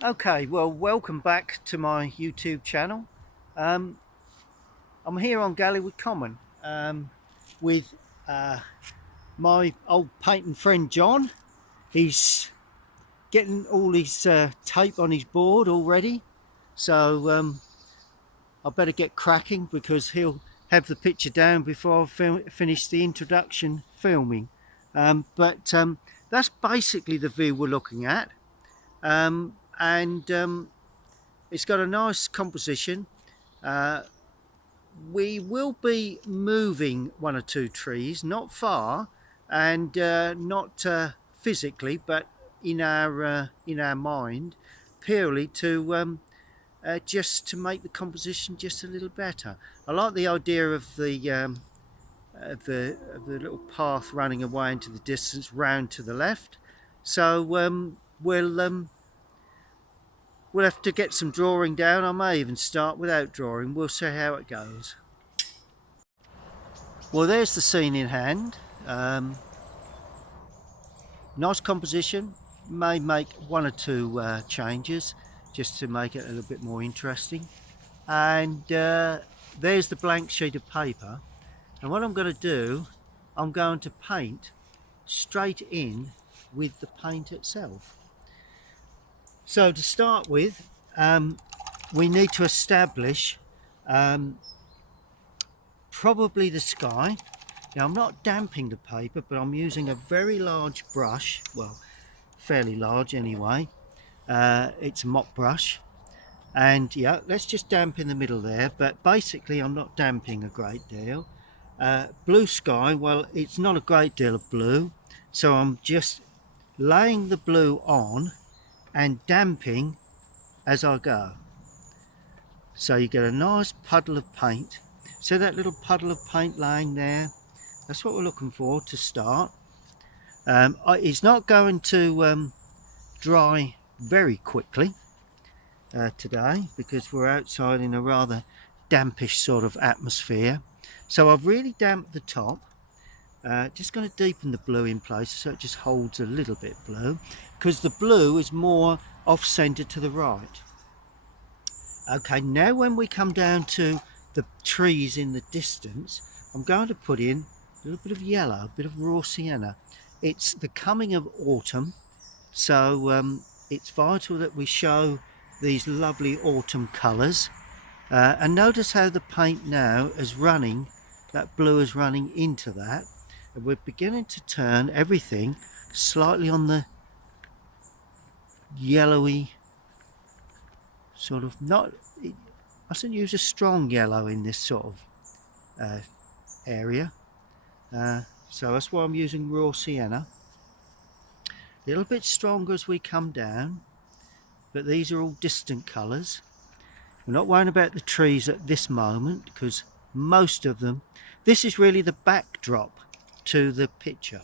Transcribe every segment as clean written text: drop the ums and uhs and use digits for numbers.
Okay, well, welcome back to my YouTube channel. Um, I'm here on Galleywood Common with uh, my old painting friend John. He's getting all his tape on his board already, so I better get cracking because he'll have the picture down before I finish the introduction filming. But that's basically the view we're looking at, and it's got a nice composition. Uh, we will be moving one or two trees, not far, and not physically, but in our mind, purely to just to make the composition just a little better. I like the idea of the little path running away into the distance, round to the left. So we'll have to get some drawing down. I may even start without drawing. We'll see how it goes. Well, there's the scene in hand. Nice composition. May make one or two changes just to make it a little bit more interesting. And there's the blank sheet of paper. And what I'm going to do, I'm going to paint straight in with the paint itself. So to start with, we need to establish probably the sky. Now I'm not damping the paper, but I'm using a very large brush, well, fairly large anyway. It's a mop brush, and yeah, let's just damp in the middle there, but basically I'm not damping a great deal. Blue sky, well, it's not a great deal of blue, so I'm just laying the blue on and damping as I go. So you get a nice puddle of paint. See that little puddle of paint lying there? That's what we're looking for to start. It's not going to dry very quickly today because we're outside in a rather dampish sort of atmosphere. So I've really damped the top. Just going to deepen the blue in place so it just holds a little bit blue, because the blue is more off centre to the right. Okay, now when we come down to the trees in the distance, I'm going to put in a little bit of yellow, a bit of raw sienna. It's the coming of autumn, so it's vital that we show these lovely autumn colours. And notice how the paint now is running, that blue is running into that. And we're beginning to turn everything slightly on the yellowy sort of, not, I mustn't use a strong yellow in this sort of area. So that's why I'm using raw sienna. A little bit stronger as we come down, but these are all distant colours. We're not worrying about the trees at this moment because most of them, this is really the backdrop to the picture.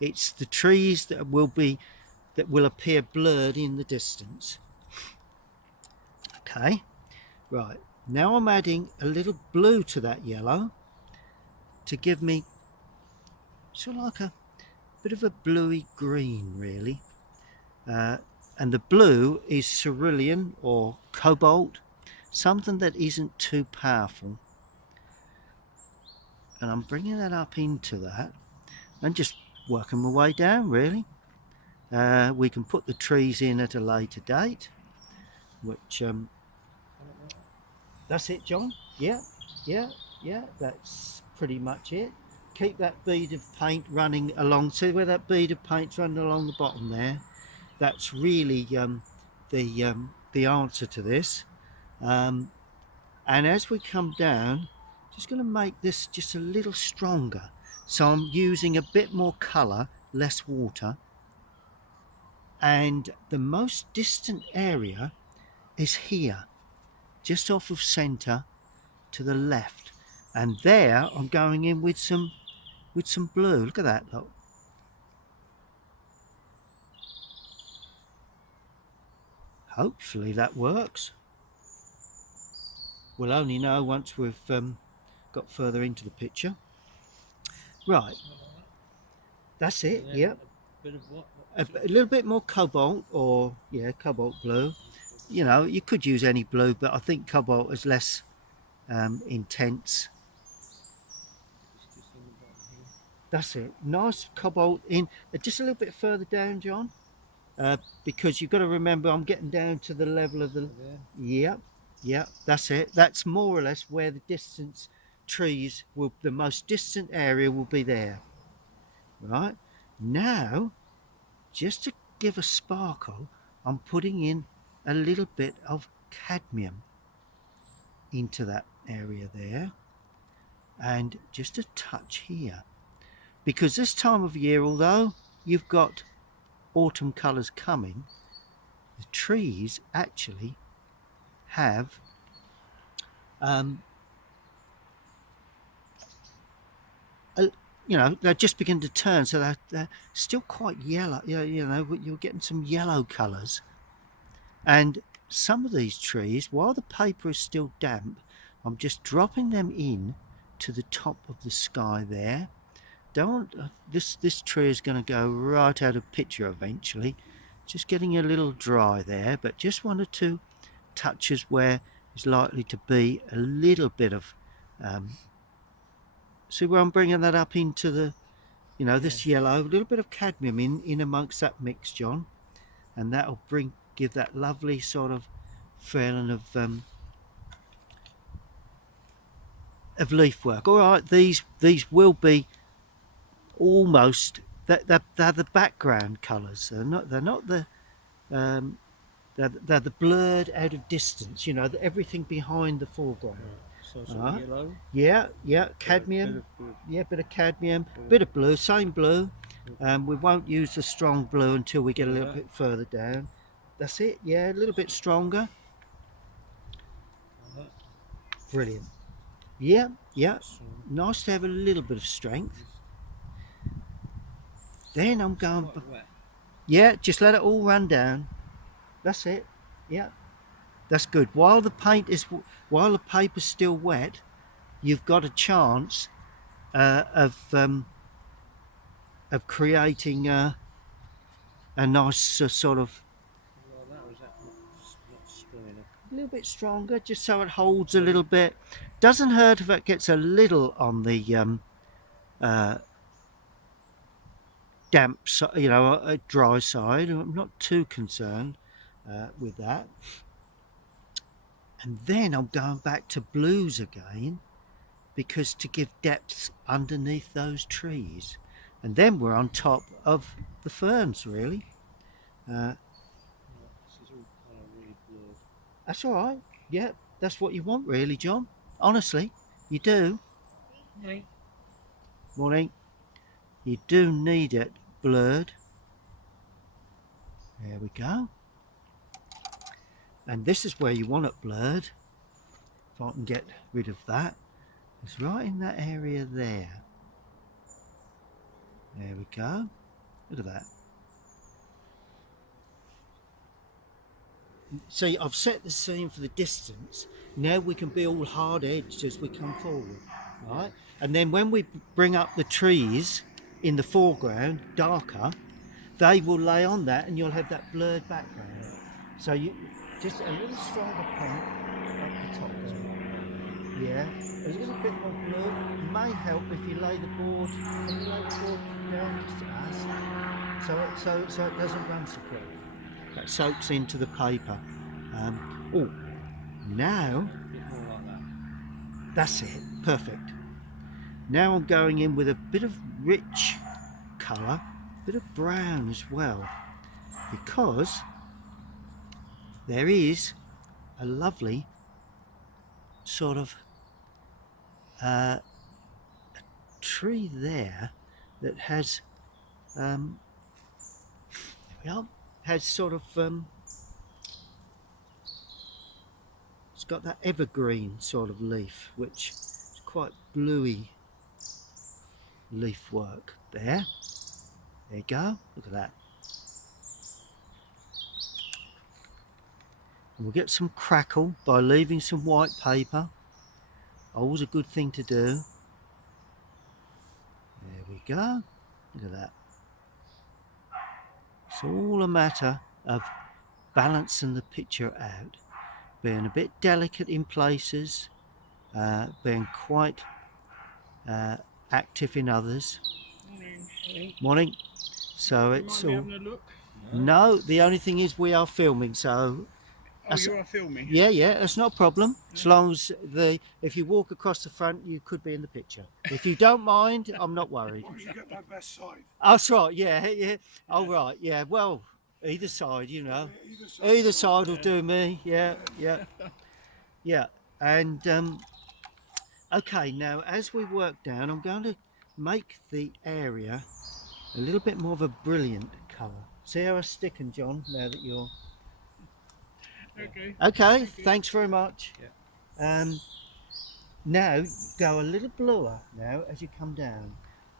It's the trees that will appear blurred in the distance. Okay, right, now I'm adding a little blue to that yellow to give me sort of like a bit of a bluey green really. And the blue is cerulean or cobalt, something that isn't too powerful. And I'm bringing that up into that and just working my way down really. We can put the trees in at a later date, which that's it, John. Yeah, that's pretty much it. Keep that bead of paint running along. See where that bead of paint's running along the bottom there? That's really the answer to this. And as we come down, just going to make this just a little stronger. So I'm using a bit more colour, less water. And the most distant area is here, just off of centre to the left. And there I'm going in with some blue. Look at that, look. Hopefully that works. We'll only know once we've got further into the picture. Right, that's it. Yep, Bit of what? A little bit more cobalt, or yeah, cobalt blue. You know, you could use any blue, but I think cobalt is less intense. Just on the bottom here. That's it. Nice cobalt in just a little bit further down, John, because you've got to remember I'm getting down to the level of the. There. Yeah, yeah, that's it. That's more or less where the distance trees will. The most distant area will be there. Right now, just to give a sparkle, I'm putting in a little bit of cadmium into that area there, and just a touch here, because this time of year, although you've got autumn colours coming, the trees actually have um, a, you know, they're just beginning to turn, so they're still quite yellow. You know, you're getting some yellow colours, and some of these trees, while the paper is still damp, I'm just dropping them in to the top of the sky there. Don't this tree is going to go right out of picture eventually. Just getting a little dry there, but just one or two touches where it's likely to be a little bit of. See where I'm bringing that up into the, you know, this yellow, a little bit of cadmium in amongst that mix, John, and that'll give that lovely sort of feeling of leaf work. All right, these will be almost they're the background colours. They're not the um, they're the blurred out of distance. You know, everything behind the foreground. Right. So sort of yellow. Yeah, yeah, Bit cadmium. of blue. Yeah, bit of cadmium, bit of blue, same blue. We won't use the strong blue until we get a little bit further down. That's it. Yeah, a little bit stronger. Like that. Brilliant. Yeah, yeah. So Nice to have a little bit of strength. Then I'm going. quite wet. Yeah, just let it all run down. That's it. Yeah, that's good. While the paper's still wet, you've got a chance of creating a nice sort of Like that, or is that not strong enough? a little bit stronger, just so it holds a little bit. Doesn't hurt if it gets a little on the uh, damp, you know, dry side. I'm not too concerned with that. And then I'm going back to blues again, because to give depth underneath those trees. And then we're on top of the ferns, really. This is all kind of really blurred. That's all right. Yeah, that's what you want, really, John. Honestly, you do. Hey. Morning. You do need it blurred. There we go. And this is where you want it blurred. If I can get rid of that. It's right in that area there. There we go. Look at that. See, I've set the scene for the distance. Now we can be all hard edged as we come forward, right? And then when we bring up the trees in the foreground, darker, they will lay on that, and you'll have that blurred background. So you just a little stronger paint up the top there. Yeah, a little bit more blue may help if you lay the board down just so it doesn't run so quick. That soaks into the paper. Now that's it, perfect. Now I'm going in with a bit of rich colour, a bit of brown as well, because there is a lovely sort of tree there that has has sort of it's got that evergreen sort of leaf, which is quite bluey leaf work there. There you go, look at that. And we'll get some crackle by leaving some white paper. Always a good thing to do. There we go, look at that. It's all a matter of balancing the picture out, being a bit delicate in places, being quite active in others. Morning. Morning. So You it's mind me all. having a look? No, the only thing is we are filming, so Oh, that's- you are filming? yeah, that's not a problem. As long as if you walk across the front, you could be in the picture. If you don't mind, I'm not worried. As long as you get my best side. That's right. Yeah. Oh right. Yeah. Well, either side, you know. Either side. Either side will do me. Yeah. And okay. Now, as we work down, I'm going to make the area a little bit more of a brilliant colour. See how I'm sticking, John? Now that you're Okay. okay. Thanks very much. Yeah. Now go a little bluer now as you come down,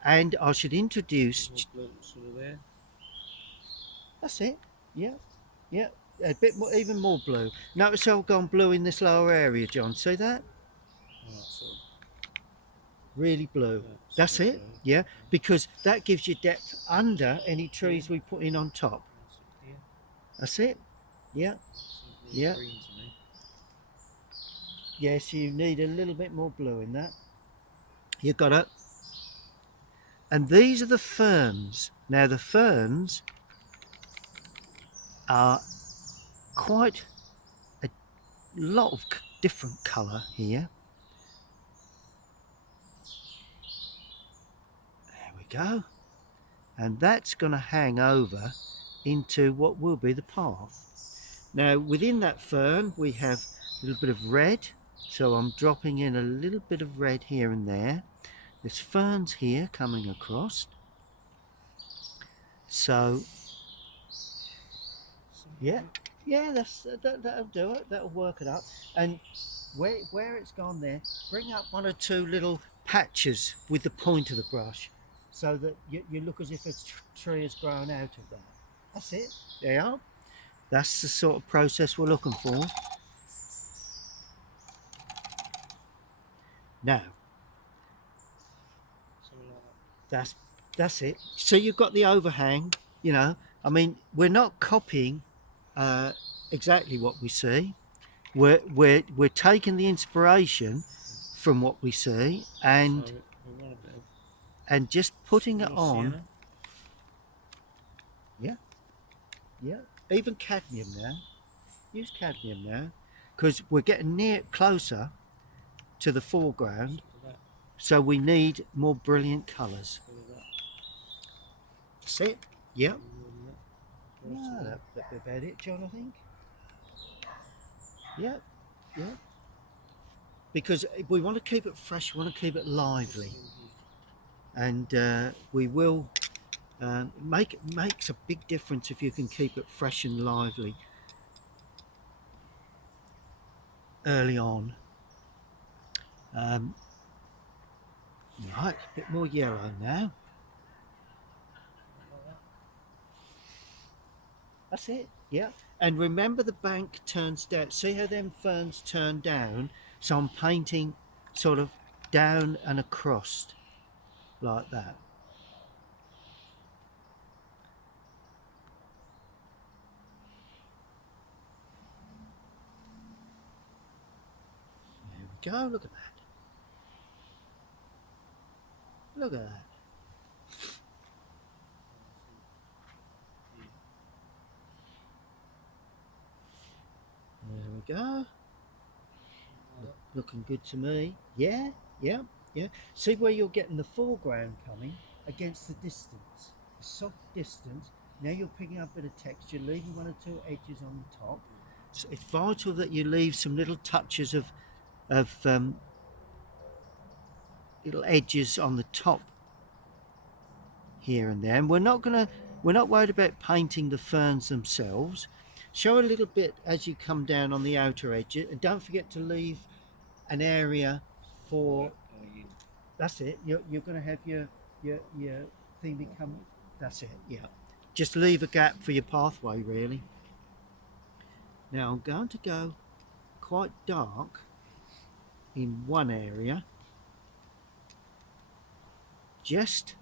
and I should introduce. More blue sort of there. That's it. Yeah. A bit more, even more blue. Notice how I've gone blue in this lower area, John. See that? Alright, sort of. Really blue. Yeah, That's sort of it. blue. Yeah, because that gives you depth under any trees we put in on top. Yeah. That's it. Yeah. Something Yeah. green to me. Yes, you need a little bit more blue in that. You got it. And these are the ferns. Now the ferns are quite a lot of different colour here. There we go. And that's going to hang over into what will be the path. Now within that fern we have a little bit of red, so I'm dropping in a little bit of red here and there. There's ferns here coming across, so yeah, that'll do it. That'll work it up. And where it's gone there, bring up one or two little patches with the point of the brush, so that you look as if a tree has grown out of that. That's it. There you are. That's the sort of process we're looking for. Now, Something like that. that's it. So you've got the overhang. You know, I mean, we're not copying exactly what we see. We're taking the inspiration from what we see and So we want a bit of just putting it more on. sienna. Yeah, even cadmium now. Use cadmium now, because we're getting closer to the foreground, Sort of that. so we need more brilliant colours. Sort of that. That's it. Yeah. More than that. Yeah, Sort of- that'd be about it, John, I think. Yeah. Because we want to keep it fresh, we want to keep it lively, and we will makes a big difference if you can keep it fresh and lively early on. Right, a bit more yellow now. That's it. Yeah. And remember, the bank turns down. See how them ferns turn down? So I'm painting sort of down and across like that. There we go. Look at that. Look at that. There we go. Looking good to me. Yeah. See where you're getting the foreground coming against the distance, the soft distance. Now you're picking up a bit of texture, leaving one or two edges on the top. So it's vital that you leave some little touches of little edges on the top here and there. And we're not worried about painting the ferns themselves. Show a little bit as you come down on the outer edges, and don't forget to leave an area for. That's it. You're going to have your thing become. That's it. Yeah. Just leave a gap for your pathway, really. Now I'm going to go quite dark in one area, just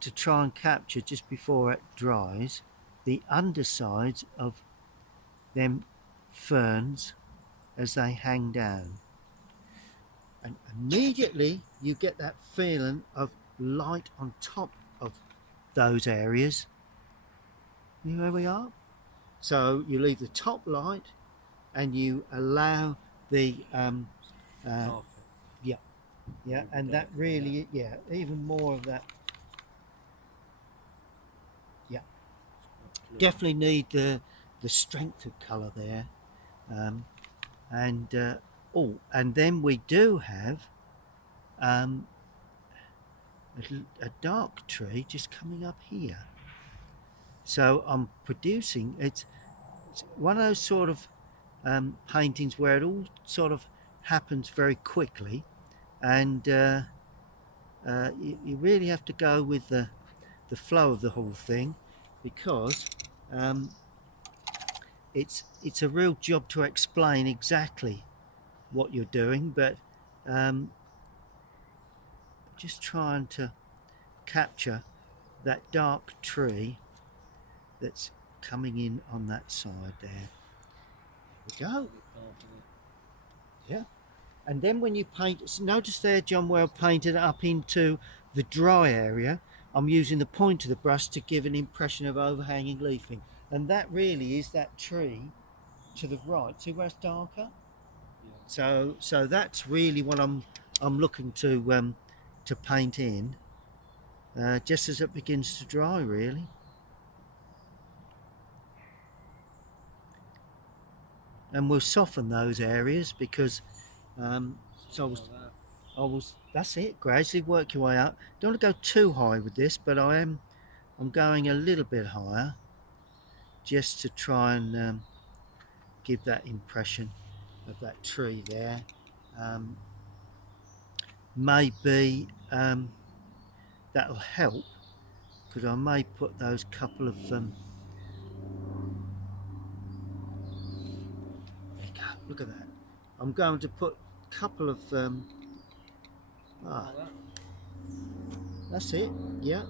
to try and capture just before it dries the undersides of them ferns as they hang down. And immediately you get that feeling of light on top of those areas. Here we are. So you leave the top light and you allow the Carpet. yeah, and that Dark really, yeah, even more of that. Yeah, blue. definitely need the strength of colour there. And oh, and then we do have um, a dark tree just coming up here. So I'm producing, it's one of those sort of paintings where it all sort of happens very quickly, and you really have to go with the flow of the whole thing, because it's a real job to explain exactly what you're doing, but just trying to capture that dark tree that's coming in on that side there. There we go. Yeah. And then when you paint, notice there John where I've painted it up into the dry area, I'm using the point of the brush to give an impression of overhanging leafing, and that really is that tree to the right. See where it's darker? Yeah. So that's really what I'm looking to paint in, just as it begins to dry, really. And we'll soften those areas because so I was that's it. Gradually work your way up. Don't want to go too high with this, but I'm going a little bit higher just to try and give that impression of that tree there. Maybe that'll help, because I may put those couple of there you go, look at that. I'm going to put a couple of that's it, yeah.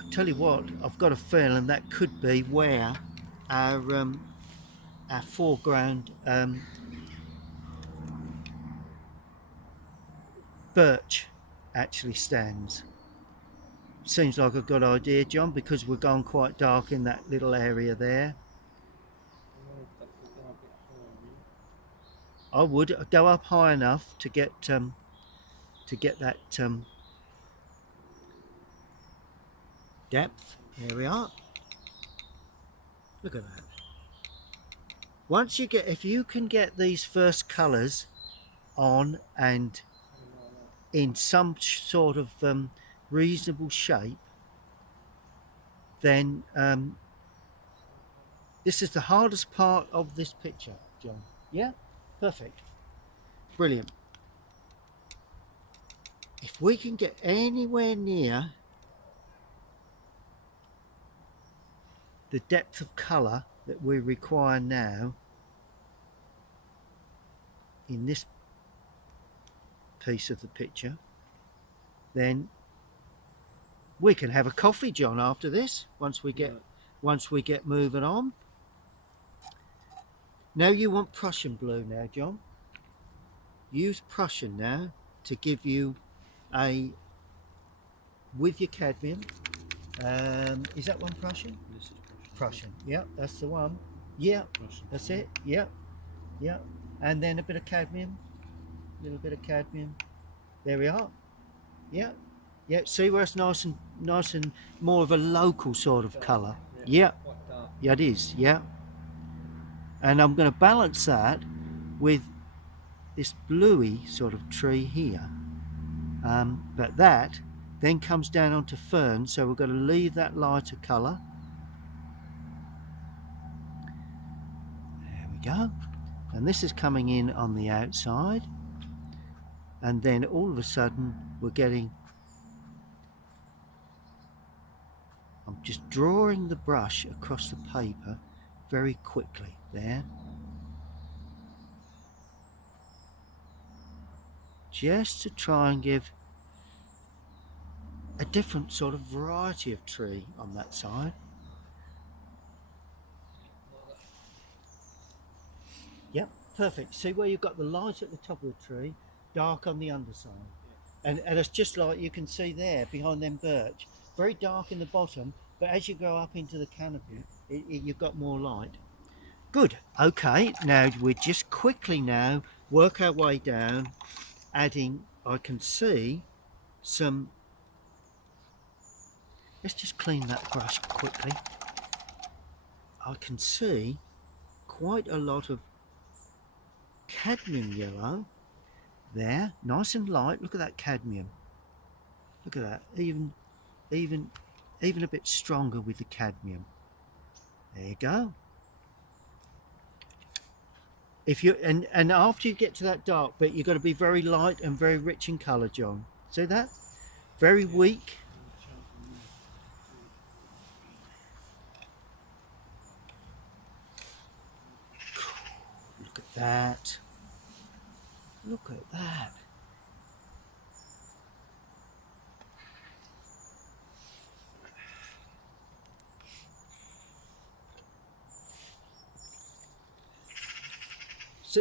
I tell you what, I've got a feeling that could be where our foreground birch actually stands. Seems like a good idea, John, because we're going quite dark in that little area there. I would go up high enough to get that depth. There we are. Look at that. Once you get, if you can get these first colours on and in some sort of reasonable shape, then this is the hardest part of this picture, John. Yeah, perfect, brilliant. If we can get anywhere near the depth of colour that we require now in this piece of the picture, then we can have a coffee, John, after this, once we get moving on. Now you want Prussian blue now, John. Use Prussian now to give you a, with your cadmium. Is that one Prussian? This is Prussian. Yeah, that's the one. Yeah, that's it. Yeah, yeah. And then a bit of cadmium. A little bit of cadmium. There we are. Yeah, yeah. See where it's nice and more of a local sort of colour. Yeah, yeah, it is. Yeah. And I'm going to balance that with this bluey sort of tree here. But that then comes down onto fern, so we're going to leave that lighter colour. There we go. And this is coming in on the outside, and then all of a sudden we're getting, I'm just drawing the brush across the paper very quickly there, just to try and give a different sort of variety of tree on that side. Like that. Yep, perfect. See where you've got the light at the top of the tree, dark on the underside. Yeah. And it's just like you can see there behind them birch. Very dark in the bottom, but as you go up into the canopy, you've got more light. Good. Okay, now we just quickly now work our way down, adding, I can see some, let's just clean that brush quickly. I can see quite a lot of cadmium yellow there, nice and light. Look at that cadmium. Look at that, even even a bit stronger with the cadmium. There you go. If you and after you get to that dark bit, you've got to be very light and very rich in colour, John. See that? Very Yeah. weak. And chunky, yeah. Look at that. Look at that.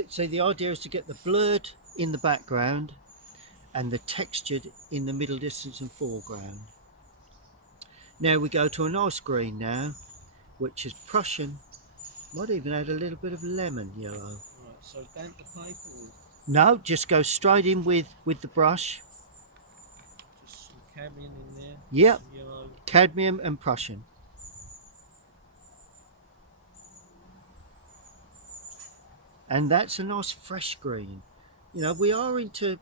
So the idea is to get the blurred in the background and the textured in the middle distance and foreground. Now we go to a nice green now, which is Prussian. Might even add a little bit of lemon yellow. Right, so damp the paper or No, just go straight in with the brush. just some cadmium in there? Yep, Some yellow. cadmium and Prussian. And that's a nice fresh green. You know, we are into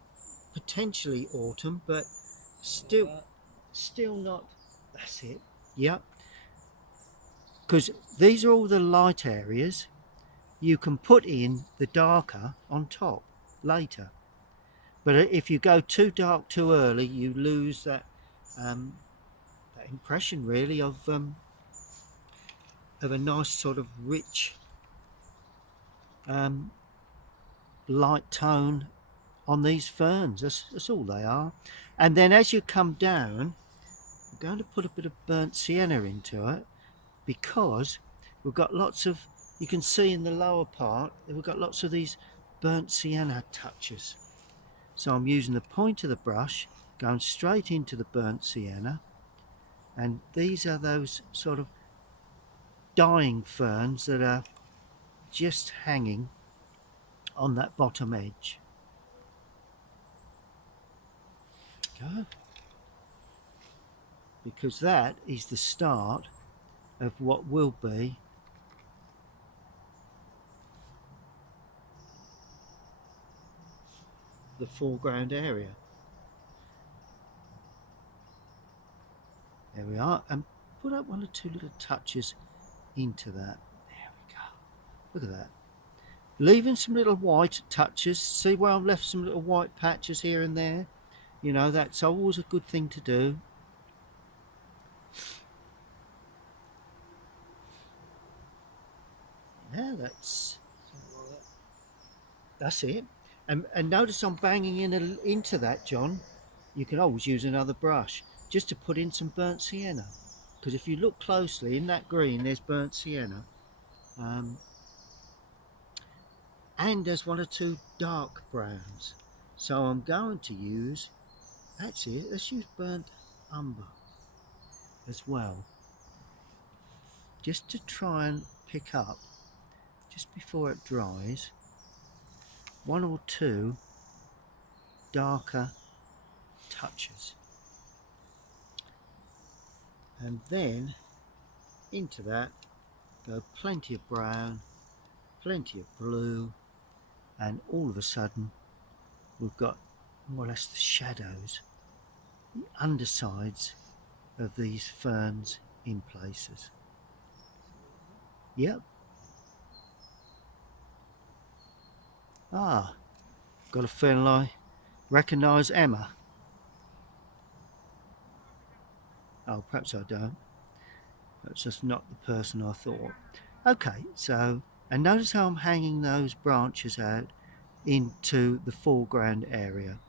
potentially autumn, but still Like still not. That's it. Yep. Because these are all the light areas. You can put in the darker on top later. But if you go too dark too early, you lose that impression really of a nice sort of rich um, light tone on these ferns. That's all they are. And then as you come down, I'm going to put a bit of burnt sienna into it because we've got lots of, you can see in the lower part, we've got lots of these burnt sienna touches. So I'm using the point of the brush, going straight into the burnt sienna, and these are those sort of dying ferns that are just hanging on that bottom edge. Go. Because that is the start of what will be the foreground area. There we are, and put up one or two little touches into that. There we go. Look at that. Leaving some little white touches. See where I've left some little white patches here and there? You know, that's always a good thing to do. Yeah, something like that. that's it. And notice I'm banging into that, John. You can always use another brush just to put in some burnt sienna. Because if you look closely in that green, there's burnt sienna. Um, and there's one or two dark browns. So I'm going to use, actually, let's use burnt umber as well. Just to try and pick up, just before it dries, one or two darker touches. And then into that go plenty of brown, plenty of blue, and all of a sudden we've got more or less the shadows, the undersides of these ferns in places. Yep. Ah, got a feeling I recognise Emma. Oh, perhaps I don't. That's just not the person I thought. Okay, so, and notice how I'm hanging those branches out into the foreground area.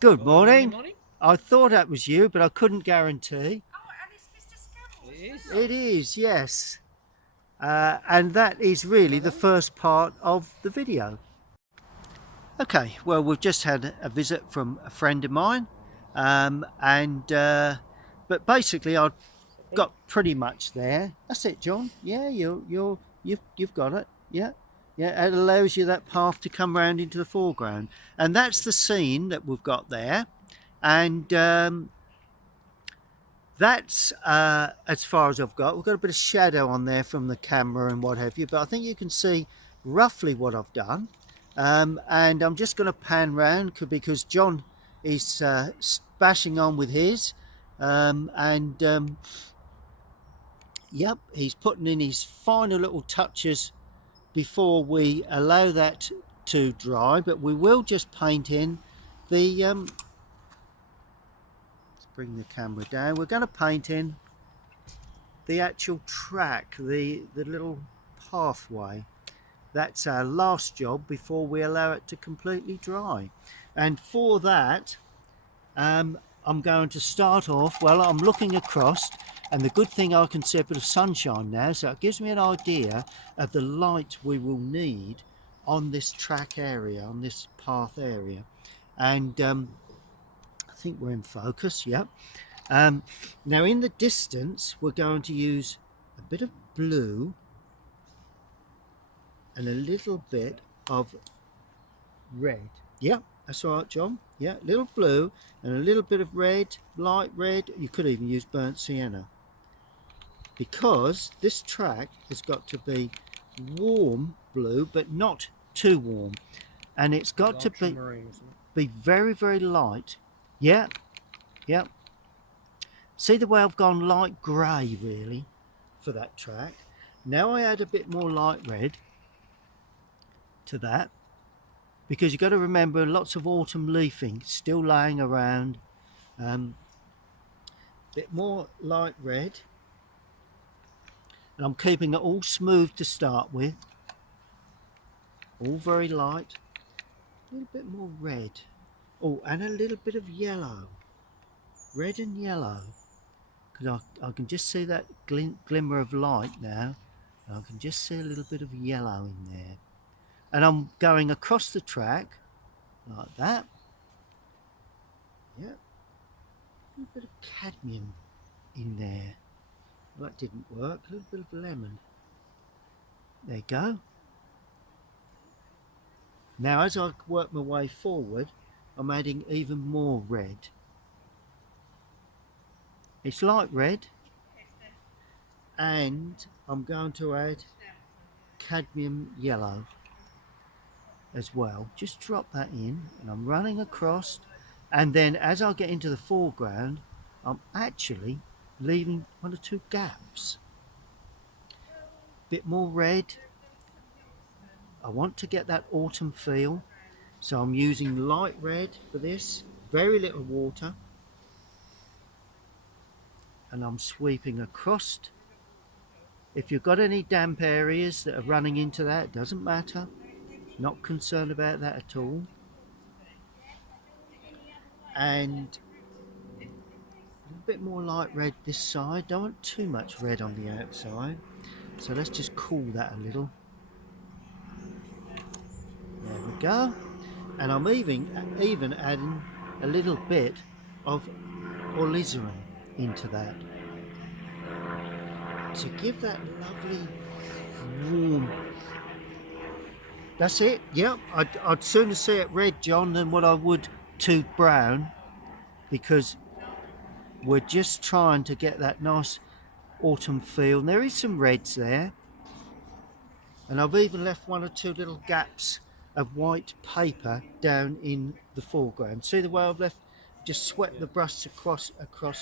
Good Morning, morning. morning. I thought that was you, but I couldn't guarantee. Oh, and it's Mr. Scamble. It is. It is, yes. And that is really the first part of the video. Okay, well, we've just had a visit from a friend of mine, but basically I've got pretty much there. That's it, John. Yeah, you've got it. Yeah, yeah. It allows you that path to come round into the foreground, and that's the scene that we've got there, and that's as far as I've got. We've got a bit of shadow on there from the camera and what have you, but I think you can see roughly what I've done. And I'm just going to pan round because John is splashing on with his. Yep, he's putting in his final little touches before we allow that to dry. But we will just paint in the... let's bring the camera down. We're going to paint in the actual track, the little pathway. That's our last job before we allow it to completely dry. And for that, I'm going to start off, well, I'm looking across, and the good thing I can see a bit of sunshine now, so it gives me an idea of the light we will need on this track area, on this path area. And I think we're in focus, yep. Now in the distance, we're going to use a bit of blue and a little bit of red. Yeah, that's all right, John. Yeah, a little blue and a little bit of red, light red. You could even use burnt sienna, because this track has got to be warm blue, but not too warm, and it's got to be very, very light. Yeah, yeah. See the way I've gone light grey really for that track. Now I add a bit more light red to that, because you've got to remember lots of autumn leafing still laying around. Bit more light red, and I'm keeping it all smooth to start with, all very light. A little bit more red, oh, and a little bit of yellow, red and yellow, because I can just see that glimmer of light now, and I can just see a little bit of yellow in there. And I'm going across the track like that. Yeah, a little bit of cadmium in there. Well, that didn't work. A little bit of lemon. There you go. Now as I work my way forward, I'm adding even more red. It's light red, and I'm going to add cadmium yellow as well. Just drop that in, and I'm running across, and then as I get into the foreground, I'm actually leaving one or two gaps. Bit more red. I want to get that autumn feel, so I'm using light red for this, very little water, and I'm sweeping across. If you've got any damp areas that are running into that, it doesn't matter, not concerned about that at all. And a little bit more light red this side, don't want too much red on the outside, so let's just cool that a little. There we go. And I'm even adding a little bit of alizarin into that to give that lovely warm. That's it. Yep, I'd sooner see it red, John, than what I would to brown, because we're just trying to get that nice autumn feel. And there is some reds there, and I've even left one or two little gaps of white paper down in the foreground. See the way I've left? Just swept the brush across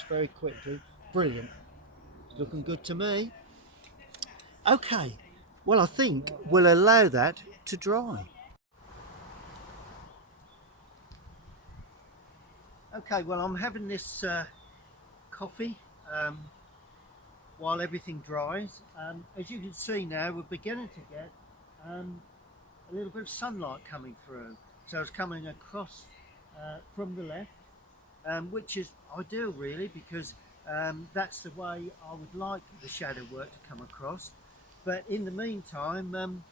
very quickly. Brilliant. Looking good to me. Okay, well, I think we'll allow that to dry. Okay, well, I'm having this coffee while everything dries. As you can see now, we're beginning to get a little bit of sunlight coming through. So it's coming across from the left, which is ideal really, because that's the way I would like the shadow work to come across. But in the meantime, I'm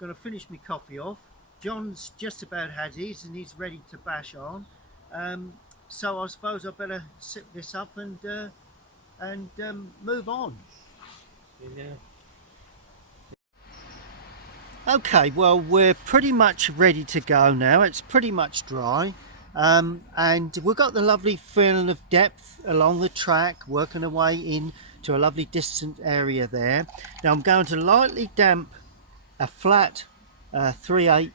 going to finish my coffee off. John's just about had his and he's ready to bash on. So I suppose I better sip this up and move on. See now. Okay, well, we're pretty much ready to go now. It's pretty much dry. And we've got the lovely feeling of depth along the track, working our way in to a lovely distant area there. Now I'm going to lightly damp a flat 3/8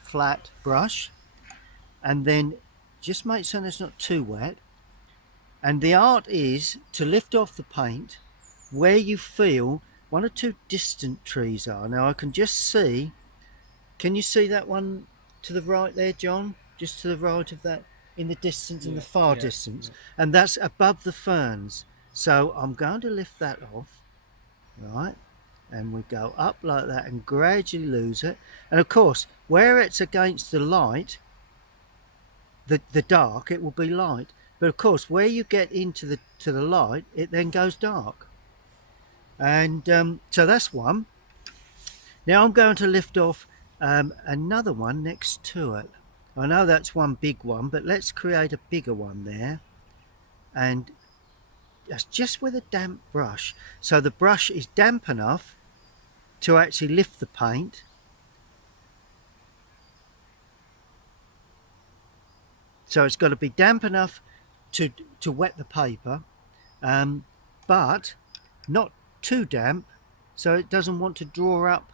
flat brush, and then just make sure it's not too wet. And the art is to lift off the paint where you feel one or two distant trees are. Now I can just see, can you see that one to the right there, John? Just to the right of that, in the distance, in the far distance. And that's above the ferns. So I'm going to lift that off, right? And we go up like that and gradually lose it. And of course, where it's against the light, the dark, it will be light. But of course, where you get into the light, it then goes dark. And so that's one. Now I'm going to lift off another one next to it. I know that's one big one, but let's create a bigger one there. And that's just with a damp brush. So the brush is damp enough to actually lift the paint. So it's got to be damp enough to wet the paper, but not too damp, so it doesn't want to draw up.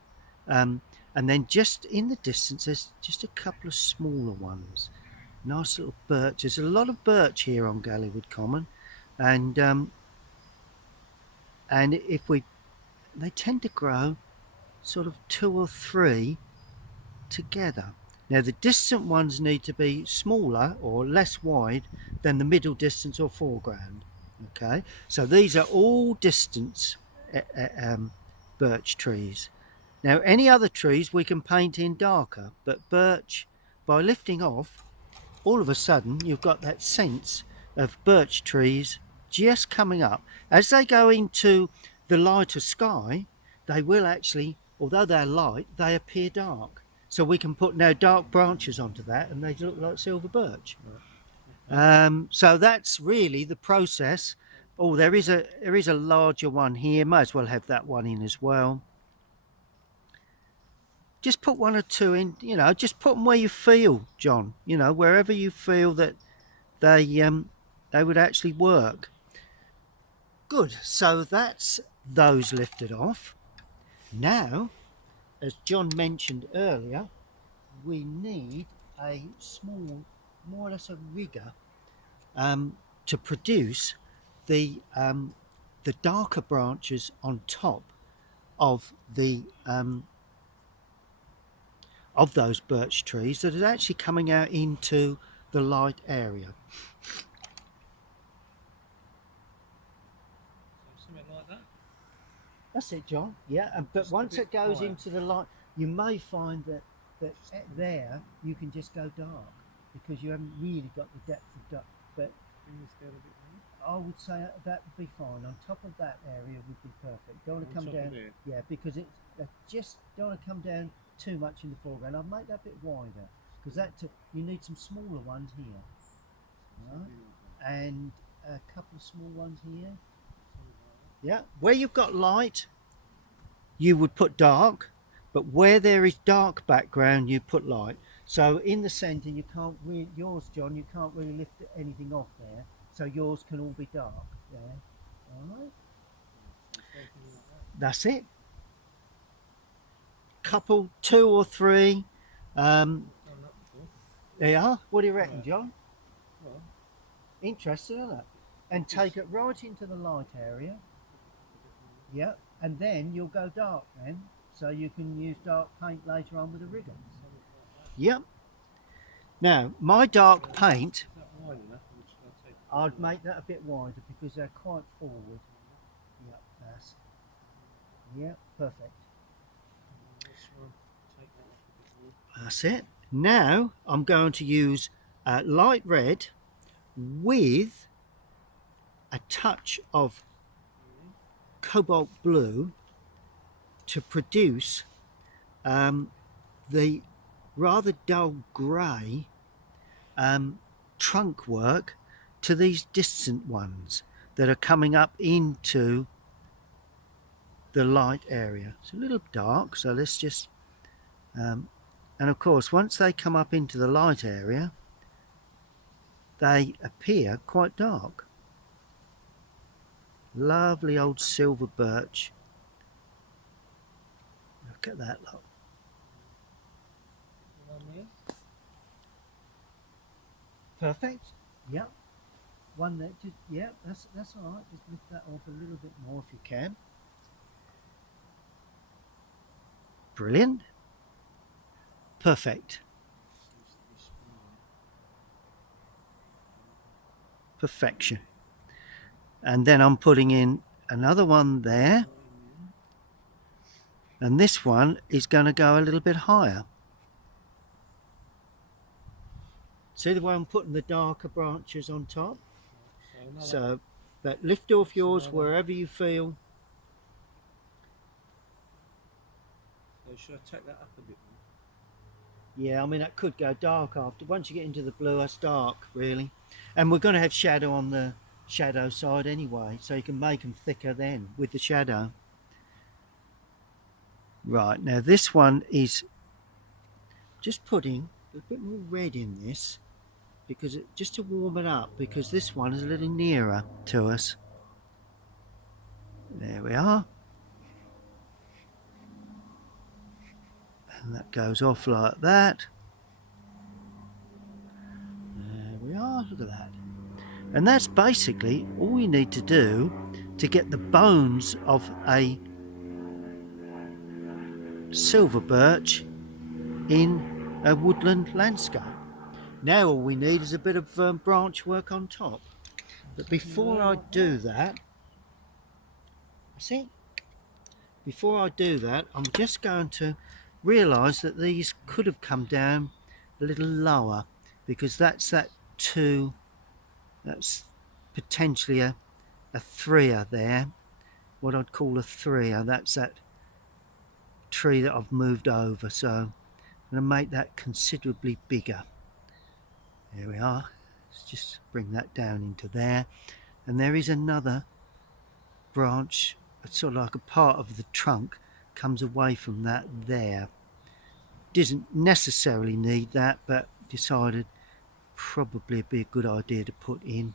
And then just in the distance, there's just a couple of smaller ones. Nice little birch. There's a lot of birch here on Galleywood Common, and they tend to grow sort of 2 or 3 together. Now the distant ones need to be smaller or less wide than the middle distance or foreground. Okay, so these are all distance birch trees. Now any other trees we can paint in darker, but birch, by lifting off, all of a sudden you've got that sense of birch trees just coming up. As they go into the lighter sky, they will actually, although they're light, they appear dark. So we can put now dark branches onto that and they look like silver birch. So that's really the process. Oh, there is a larger one here. Might as well have that one in as well. Just put 1 or 2 in, just put them where you feel, John, wherever you feel that they would actually work. Good, so that's those lifted off. Now, as John mentioned earlier, we need a small, more or less a rigger, to produce the darker branches on top of those birch trees that are actually coming out into the light area. So something like that. That's it, John. Yeah, but Just a once bit it goes higher. into the light, you may find that there you can just go dark because you haven't really got the depth of dark. But Bring this down a bit more. I would say that would be fine. On top of that area would be perfect. Don't want to On come top of down. it? Yeah, because it's just don't want to come down too much in the foreground. I'll make that a bit wider because you need some smaller ones here, right? And a couple of small ones here. Yeah, where you've got light, you would put dark, but where there is dark background, you put light. So in the centre, you can't really, yours, John, you can't really lift anything off there. So yours can all be dark there. All right. That's it. Couple, 2 or 3. They are. What do you reckon, John? Well, Interesting, isn't it? And take it right into the light area. Yep. And then you'll go dark then, so you can use dark paint later on with a rigger. Yep. Now, my dark paint, is that wide enough? Or should I take it I'd forward? make that a bit wider because they're quite forward. Yep, perfect. This one, take that off a bit more. That's it. Now I'm going to use light red with a touch of cobalt blue to produce the rather dull grey trunk work to these distant ones that are coming up into the light area. It's a little dark, so let's just and of course once they come up into the light area they appear quite dark. Lovely old silver birch. Look at that lot. One there. Perfect. Yep. One that just, yeah, that's all right. Just lift that off a little bit more if you can. Brilliant. Perfect. Perfection. And then I'm putting in another one there. And this one is going to go a little bit higher. See the way I'm putting the darker branches on top? So, but lift off yours wherever you feel. So should I take that up a bit more? Yeah, I mean that could go dark after. Once you get into the blue, it's dark really. And we're going to have shadow on the shadow side anyway, so you can make them thicker then with the shadow. Right, now this one is just putting a bit more red in this because just to warm it up, because this one is a little nearer to us. There we are. And that goes off like that. There we are, look at that. And that's basically all you need to do to get the bones of a silver birch in a woodland landscape. Now all we need is a bit of branch work on top. But before I do that, before I do that, I'm just going to realise that these could have come down a little lower, because that's potentially a threer there, what I'd call a threer. That's that tree that I've moved over, so I'm going to make that considerably bigger. There we are. Let's just bring that down into there. And there is another branch, sort of like a part of the trunk comes away from that there. Doesn't necessarily need that, but decided probably it'd be a good idea to put in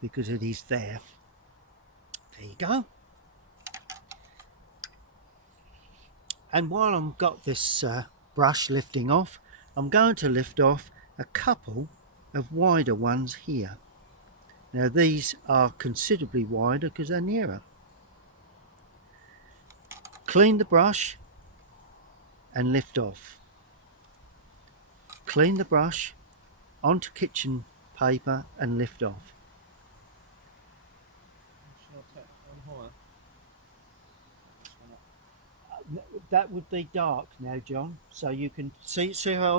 because it is there. There you go. And while I've got this brush lifting off, I'm going to lift off a couple of wider ones here. Now these are considerably wider because they're nearer. Clean the brush and lift off. Clean the brush onto kitchen paper and lift off. Should I take one higher? That would be dark now, John, so you can see how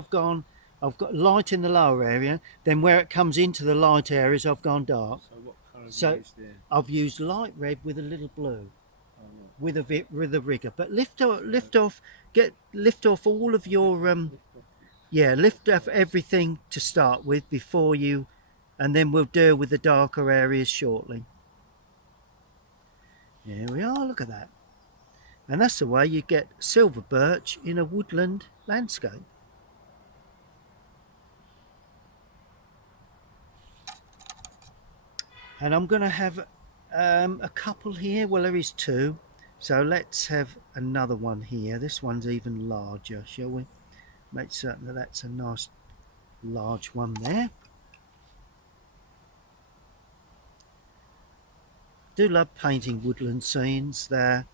I've got light in the lower area, then where it comes into the light areas I've gone dark. So what colour have So you used there? I've used light red with a little blue. Oh, right. With a rigger, but lift off all of your lift off everything to start with before you, and then we'll deal with the darker areas shortly. There we are, look at that. And that's the way you get silver birch in a woodland landscape. And I'm going to have a couple here. Well, there is two. So let's have another one here. This one's even larger, shall we? Make certain that that's a nice large one there. Do love painting woodland scenes. They're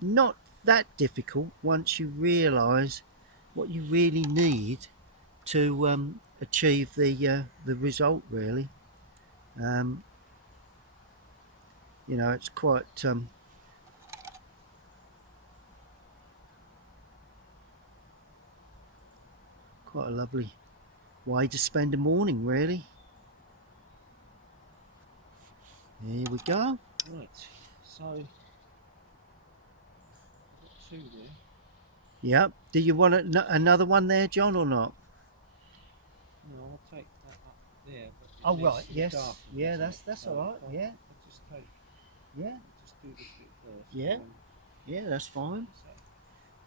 not that difficult once you realise what you really need to achieve the result, really. You know, it's quite quite a lovely way to spend a morning, really. Here we go. Right, so I've got two there. Yep. Do you want another one there, John, or not? No, I'll take that up there, but it Oh needs right, to be yes, darker, yeah, doesn't that's it? all right. If Yeah, I just take, yeah, just do this bit first. yeah, And then, yeah, that's fine. so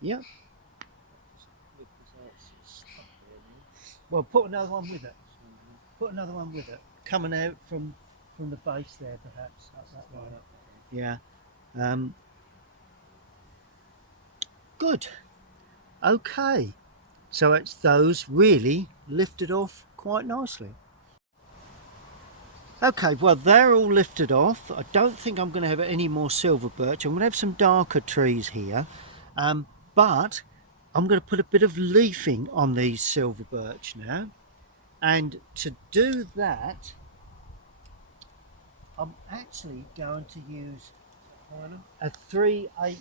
Yeah. just look as though it's sort of stuck there now. Well, put another one with it. So Put another one with it. Coming out from the base there, perhaps up that right way. up that way. Yeah. Good. Okay. So it's those really lifted off quite nicely. Okay, well they're all lifted off. I don't think I'm going to have any more silver birch. I'm going to have some darker trees here, but I'm going to put a bit of leafing on these silver birch now. And to do that, I'm actually going to use a 3/8. Right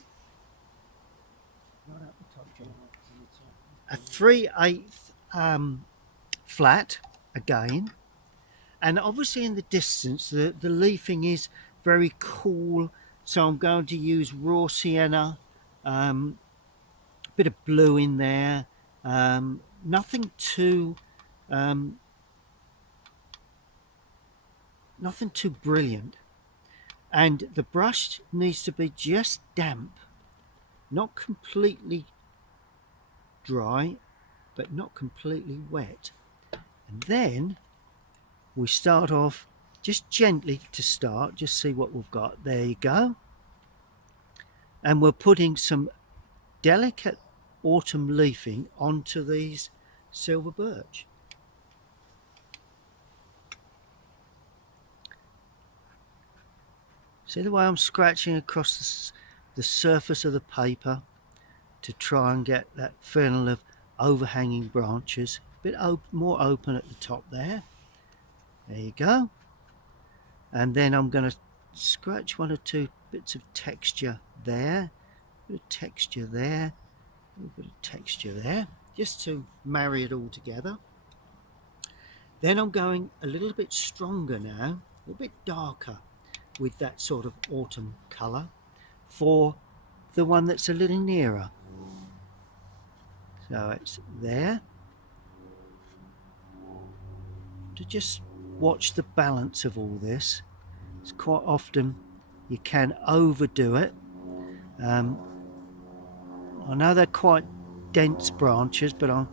up the top, John. A 3/8 flat again. And obviously in the distance the leafing is very cool, so I'm going to use raw sienna, a bit of blue in there, nothing too brilliant, and the brush needs to be just damp, not completely dry but not completely wet. And then we start off just gently to start, just see what we've got. There you go. And we're putting some delicate autumn leafing onto these silver birch. See the way I'm scratching across the surface of the paper to try and get that feeling of overhanging branches, a bit more open at the top there. There you go. And then I'm going to scratch one or two bits of texture there, a bit of texture there, a bit of texture there, just to marry it all together. Then I'm going a little bit stronger now, a bit darker with that sort of autumn colour for the one that's a little nearer. So it's there. To just watch the balance of all this. It's quite often you can overdo it. I know they're quite dense branches, but I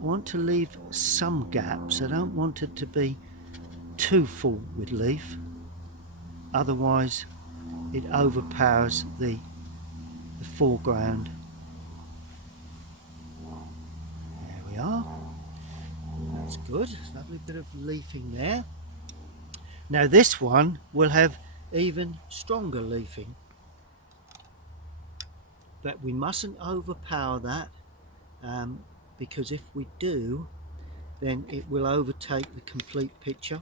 want to leave some gaps. I don't want it to be too full with leaf, otherwise it overpowers the foreground. There we are. That's good. Lovely bit of leafing there. Now this one will have even stronger leafing, but we mustn't overpower that, because if we do, then it will overtake the complete picture.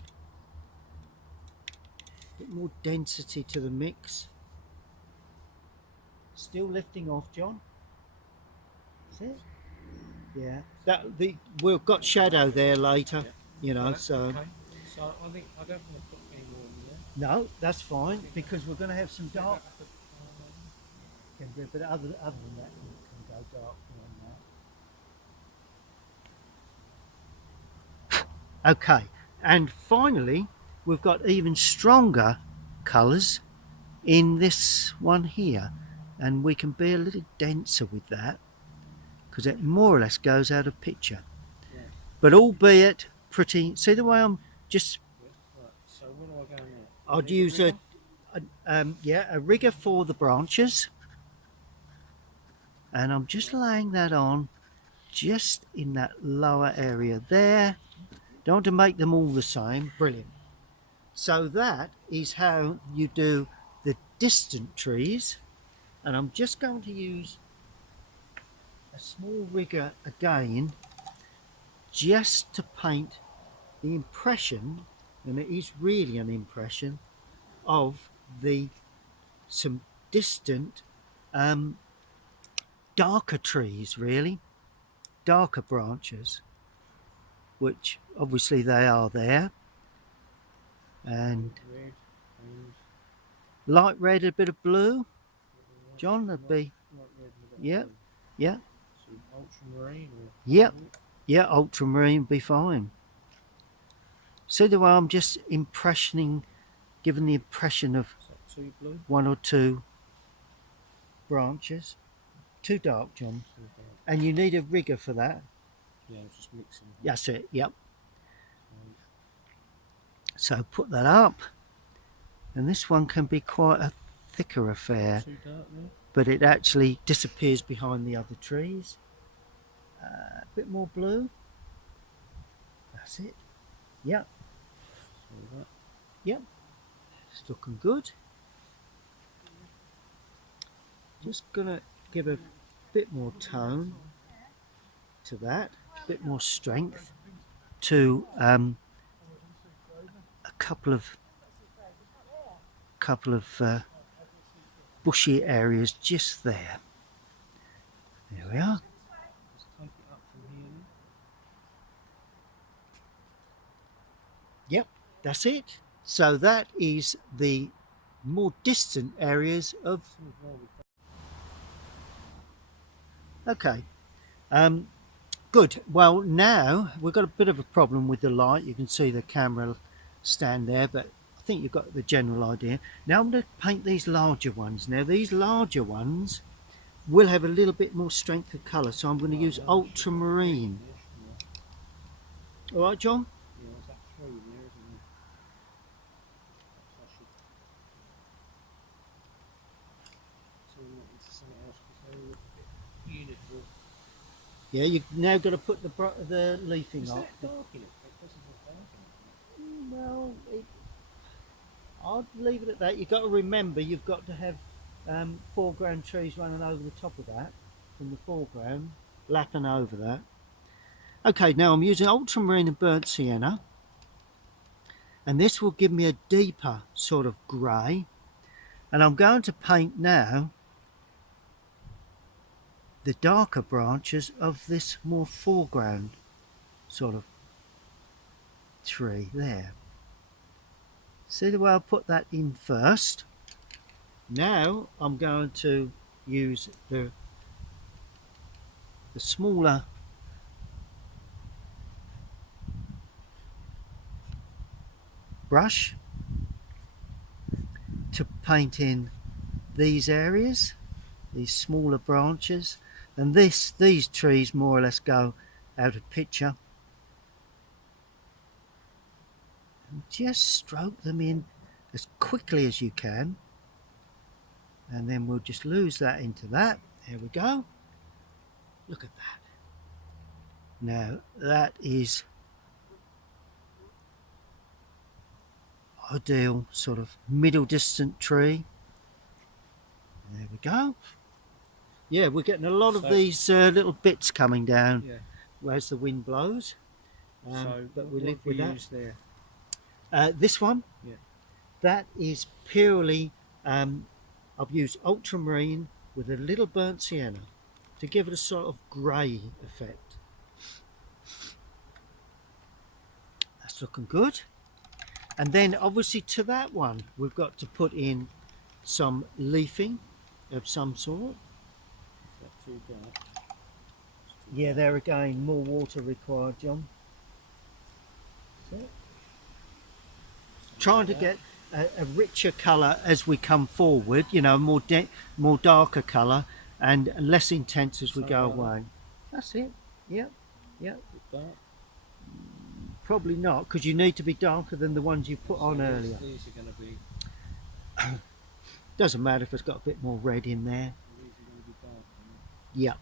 A bit more density to the mix. Still lifting off, John. See it? Yeah. We've got shadow there later, you know. Right, So okay. So I think I don't want to put any more in there. no, that's fine because we're going to have some Take that dark. up Can do, but other than that, can go dark beyond that. Okay, and finally, we've got even stronger colours in this one here, and we can be a little denser with that because it more or less goes out of picture. Right. But albeit pretty. See the way I'm just. Yeah. Right. So what do I go now? I'd use a rigger for the branches, and I'm just laying that on just in that lower area there. Don't want to make them all the same. Brilliant. So that is how you do the distant trees, and I'm just going to use a small rigger again just to paint the impression, and it is really an impression of some distant darker trees, really darker branches. which obviously they are there, and Red and light red, a bit of blue. John, that'd be, light red and a bit of yeah, blue. yeah, So ultramarine or Yep. violet. yeah, ultramarine would be fine. See the way I'm just giving the impression of Is that too blue? one or two branches. Too dark, John. Too dark. And you need a rigger for that. Yeah, I was just mixing. That's it, yep. So, So put that up. And this one can be quite a thicker affair, too dark there. but it actually disappears behind the other trees. A bit more blue. That's it. Yep, So that. yep. It's looking good. Just gonna give a bit more tone to that, a bit more strength to a couple of bushy areas just there. There we are. Let's take it up from here then. Yep, that's it. So that is the more distant areas of. Okay. Good. Well, now we've got a bit of a problem with the light. You can see the camera stand there, but I think you've got the general idea. Now I'm going to paint these larger ones. Now these larger ones will have a little bit more strength of colour, so I'm going to use ultramarine. All right, John? Yeah, there's that three there, isn't there? Perhaps I should. So we might into something else because they all look a bit uniform. Yeah, you've now got to put the leafing Is on. that dark in it? It doesn't look dark in it. Well, I'd leave it at that. You've got to remember you've got to have foreground trees running over the top of that from the foreground, lapping over that. Okay, now I'm using ultramarine and burnt sienna, and this will give me a deeper sort of grey, and I'm going to paint now the darker branches of this more foreground sort of tree there. See the way I put that in first? Now I'm going to use the smaller brush to paint in these areas, these smaller branches, and these trees more or less go out of picture. And just stroke them in as quickly as you can, and then we'll just lose that into that. There we go. Look at that. Now that is ideal sort of middle distant tree. There we go. Yeah, we're getting a lot of these little bits coming down as the wind blows. So but what we do live we with that. use there? This one, Yeah. that is purely, I've used ultramarine with a little burnt sienna to give it a sort of grey effect. That's looking good. And then obviously to that one, we've got to put in some leafing of some sort. Is that too dark? Yeah, there again, more water required, John. Trying to get a richer colour as we come forward, you know, more darker colour and less intense as we go away. That's it. Yep, yep. Dark? Probably not, because you need to be darker than the ones you put on earlier. These are going to be. Doesn't matter if it's got a bit more red in there. These are going to be dark. Yep.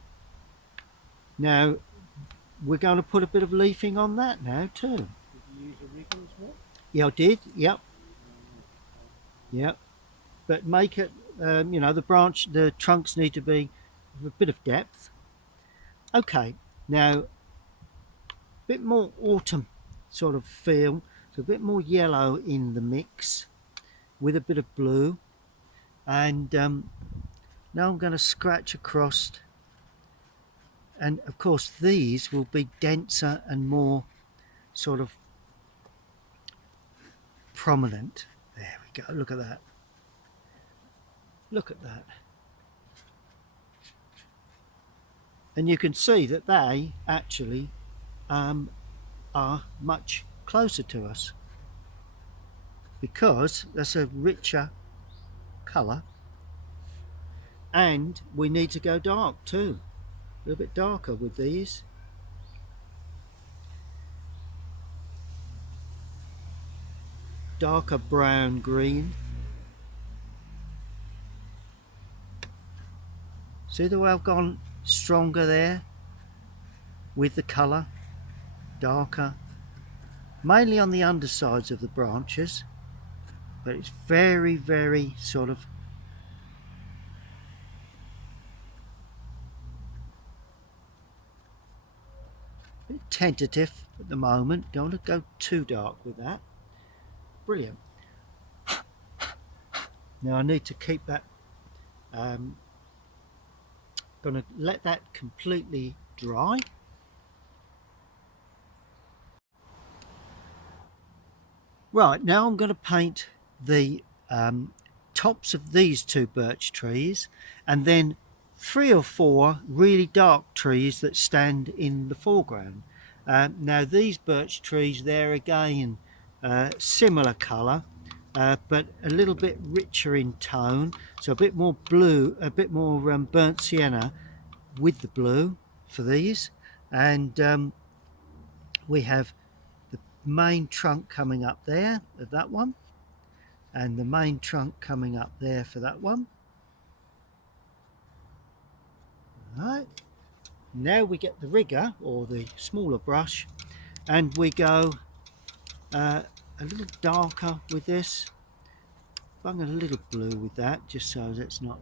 Now we're going to put a bit of leafing on that now too. Did you use a rigger as well? Yeah, I did. Yep. Yep. But make it, you know, the trunks need to be with a bit of depth. Okay. Now, a bit more autumn sort of feel. So a bit more yellow in the mix with a bit of blue. And now I'm going to scratch across. And of course, these will be denser and more sort of prominent. There we go, look at that. Look at that. And you can see that they actually are much closer to us because that's a richer colour, and we need to go dark too, a little bit darker with these. Darker brown green. See the way I've gone stronger there with the colour, darker, mainly on the undersides of the branches, but it's very, very sort of a bit tentative at the moment. Don't want to go too dark with that. Brilliant. Now I need to keep that, going to let that completely dry. Right, now I'm going to paint the tops of these two birch trees, and then 3 or 4 really dark trees that stand in the foreground. Now these birch trees, they're again similar colour, but a little bit richer in tone, so a bit more blue, a bit more burnt sienna with the blue for these. And we have the main trunk coming up there of that one, and the main trunk coming up there for that one. Right, now we get the rigger or the smaller brush, and we go a little darker with this. Bung a little blue with that, just so it's not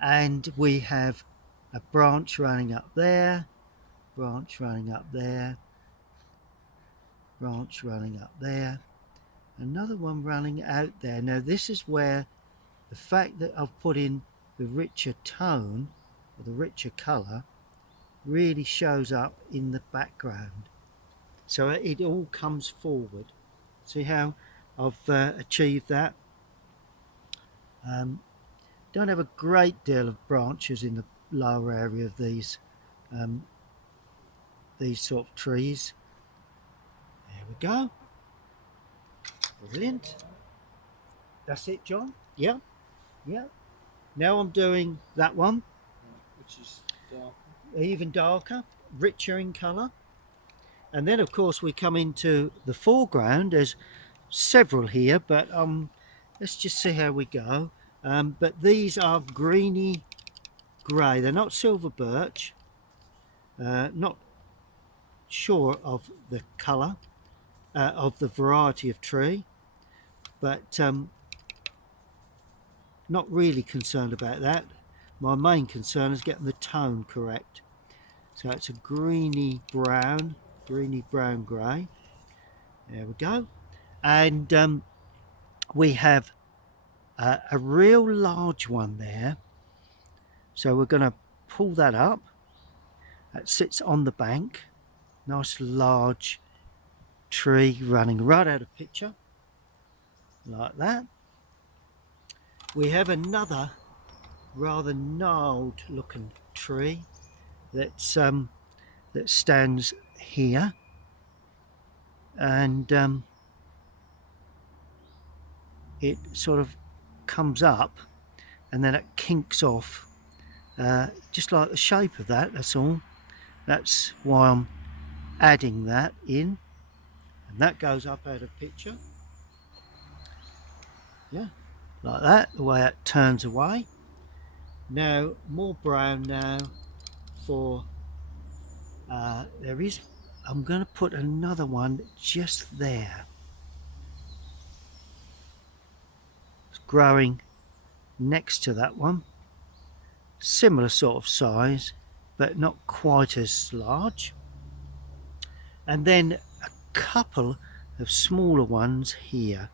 and we have a branch running up there, branch running up there, branch running up there, another one running out there. Now this is where the fact that I've put in the richer tone or the richer colour really shows up in the background, so it all comes forward. See how I've achieved that? Don't have a great deal of branches in the lower area of these sort of trees. There we go. Brilliant. That's it, John? Yeah, yeah. Now I'm doing that one, which is dark. even darker, richer in colour. And then of course we come into the foreground. There's several here, but let's just see how we go. But these are greeny grey. They're not silver birch. Not sure of the colour of the variety of tree, but not really concerned about that. My main concern is getting the tone correct. So it's a greeny brown grey. There we go. And we have a real large one there, so we're going to pull that up. That sits on the bank. Nice large tree running right out of picture like that. We have another rather gnarled looking tree that's that stands here, and it sort of comes up and then it kinks off, just like the shape of that. That's all. That's why I'm adding that in, and that goes up out of picture. Yeah, like that, the way it turns away. Now more brown now for there is, I'm going to put another one just there. It's growing next to that one, similar sort of size but not quite as large. And then a couple of smaller ones here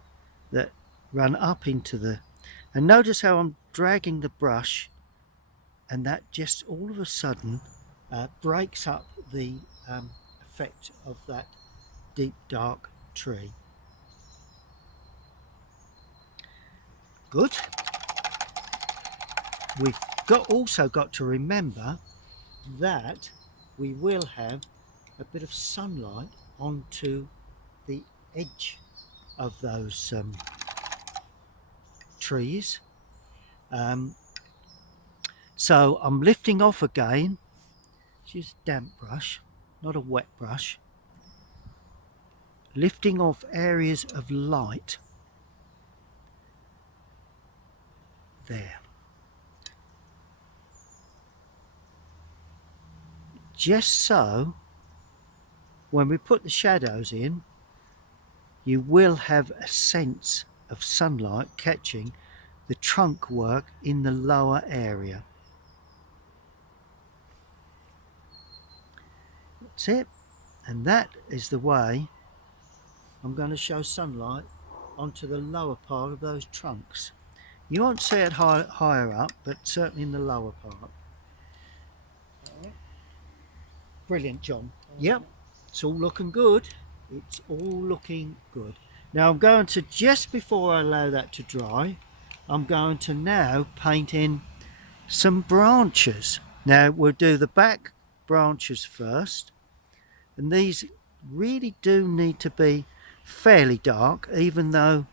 that run up into the, and notice how I'm dragging the brush, and that just all of a sudden breaks up the effect of that deep dark tree. Good. We've also got to remember that we will have a bit of sunlight onto the edge of those trees. So I'm lifting off again. Use a damp brush, not a wet brush. Lifting off areas of light. There. Just so when we put the shadows in, you will have a sense of sunlight catching the trunk work in the lower area. That's it. And that is the way I'm going to show sunlight onto the lower part of those trunks. You won't see it higher up, but certainly in the lower part. Brilliant, John. Yep, it's all looking good. It's all looking good. Now I'm going to, just before I allow that to dry, I'm going to now paint in some branches. Now we'll do the back branches first, and these really do need to be fairly dark, even though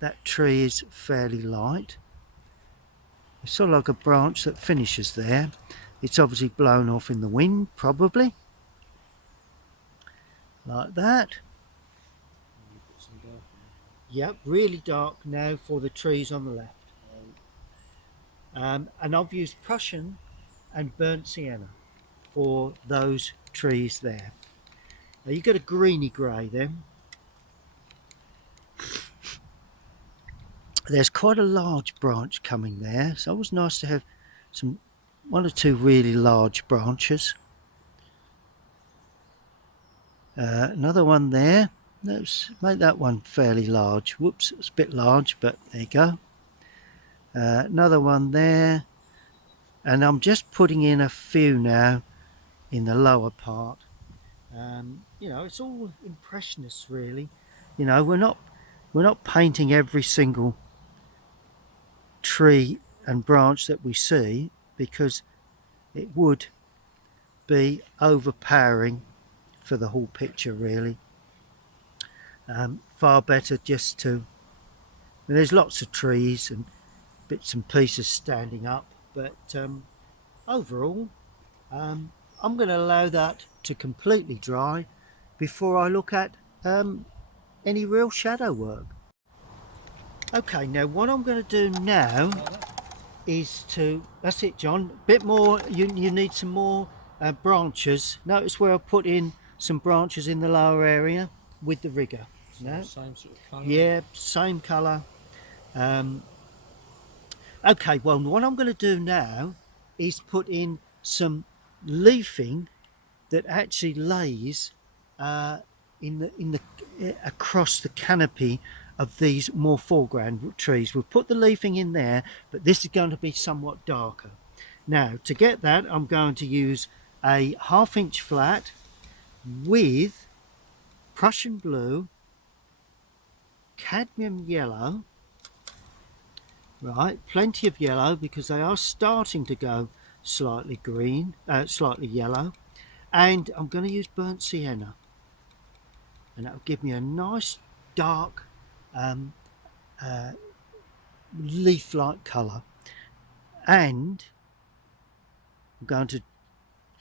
that tree is fairly light. It's sort of like a branch that finishes there. It's obviously blown off in the wind, probably. Like that. Yep, really dark now for the trees on the left. And I've used Prussian and burnt sienna for those trees there. Now you get a greeny grey then. There's quite a large branch coming there, so it was nice to have one or two really large branches. Another one there. Let's make that one fairly large. Whoops, it's a bit large, but there you go. Another one there, and I'm just putting in a few now in the lower part. You know, it's all impressionists really. You know, we're not painting every single tree and branch that we see, because it would be overpowering for the whole picture really. Far better just to, there's lots of trees and bits and pieces standing up, but overall I'm going to allow that to completely dry before I look at any real shadow work. Okay, now what I'm going to do now is to, that's it John, bit more, you need some more branches. Notice where I put in some branches in the lower area with the rigger. No? Same sort of colour? Yeah, same colour. Okay, well what I'm going to do now is put in some leafing that actually lays across the canopy of these more foreground trees. We'll put the leafing in there, but this is going to be somewhat darker. Now to get that, I'm going to use a 1/2 inch flat with Prussian Blue, cadmium yellow, right, plenty of yellow because they are starting to go slightly green, slightly yellow, and I'm going to use burnt sienna, and that will give me a nice dark leaf-like colour. And I'm going to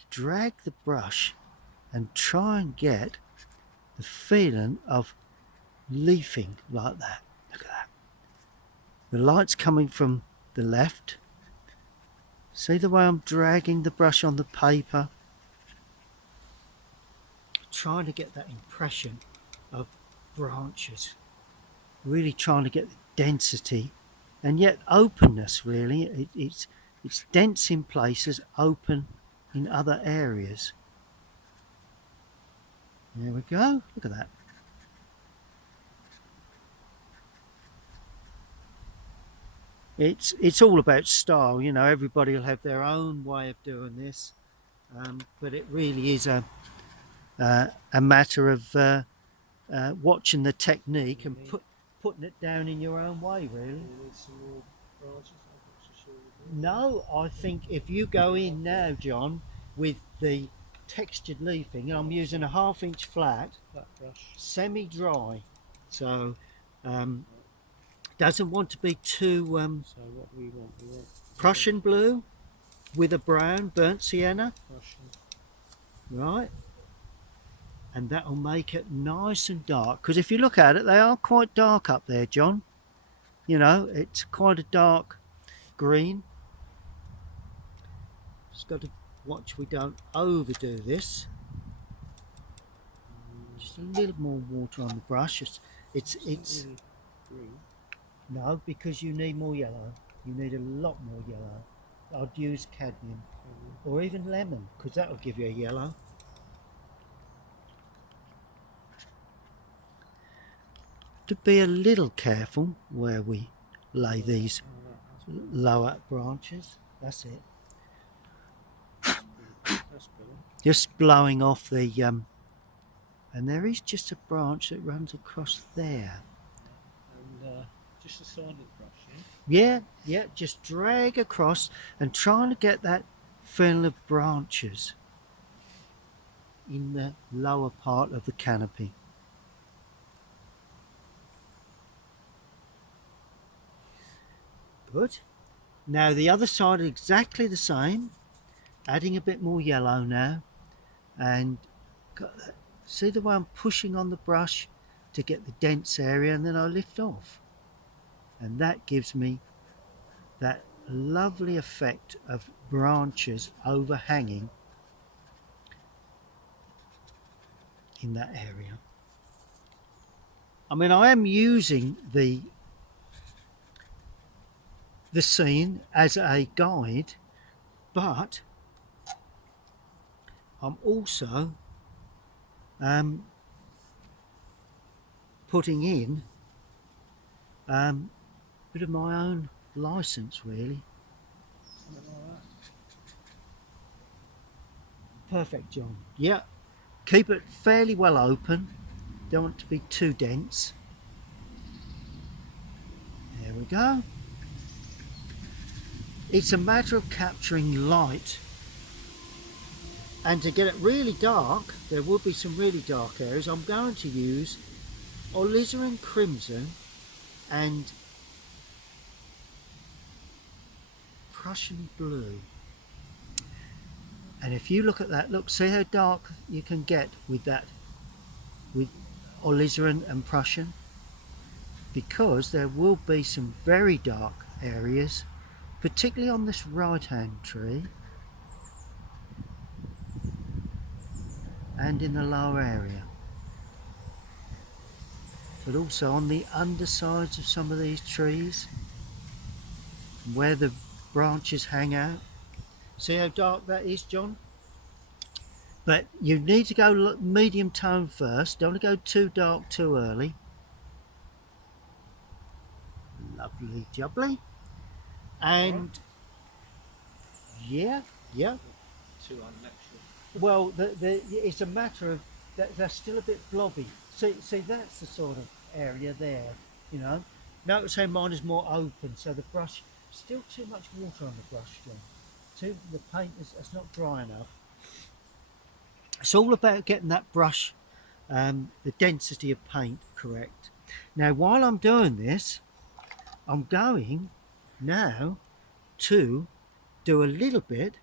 drag the brush and try and get the feeling of leafing like that. Look at that. The light's coming from the left. See the way I'm dragging the brush on the paper? Trying to get that impression of branches. Really trying to get the density and yet openness really. It's dense in places, open in other areas. There we go. Look at that. It's all about style, you know. Everybody will have their own way of doing this. but it really is a matter of watching the technique and putting it down in your own way, really. You need some more branches. I'm not so sure you do. No, I think if you go in now, John, with the textured leafing, and I'm using a 1/2 inch flat, Flat brush. semi-dry, so doesn't want to be too So what we want Prussian blue with a brown burnt sienna, Prussian. right? And that'll make it nice and dark, because if you look at it, they are quite dark up there, John. You know, it's quite a dark green. Just got to watch we don't overdo this. Just a little more water on the brush. It's Really green. no, because you need more yellow. You need a lot more yellow. I'd use cadmium or even lemon, because that'll give you a yellow. To be a little careful where we lay these lower branches. That's it. That's brilliant. Just blowing off the and there is just a branch that runs across there. And just the side of the brush, yeah? Yeah, just drag across and trying to get that fill of branches in the lower part of the canopy. Good. Now the other side is exactly the same, adding a bit more yellow now, and see the way I'm pushing on the brush to get the dense area, and then I lift off, and that gives me that lovely effect of branches overhanging in that area. I mean, I am using the scene as a guide, but I'm also putting in a bit of my own license, really. Something like that. Perfect, John. Yeah, keep it fairly well open, don't want it to be too dense. There we go. It's a matter of capturing light, and to get it really dark, there will be some really dark areas. I'm going to use alizarin crimson and Prussian blue. And if you look at that, look, see how dark you can get with that, with alizarin and Prussian, because there will be some very dark areas, particularly on this right hand tree and in the lower area, but also on the undersides of some of these trees where the branches hang out. See how dark that is, John? But you need to go medium tone first, don't want to go too dark too early. Lovely jubbly. And yeah, Too unnatural. well, it's a matter of they're still a bit blobby. See, that's the sort of area there, you know. Notice how mine is more open, so the brush, still too much water on the brush, John. The paint it's not dry enough. It's all about getting that brush, the density of paint correct. Now, while I'm doing this, I'm going now to do a little bit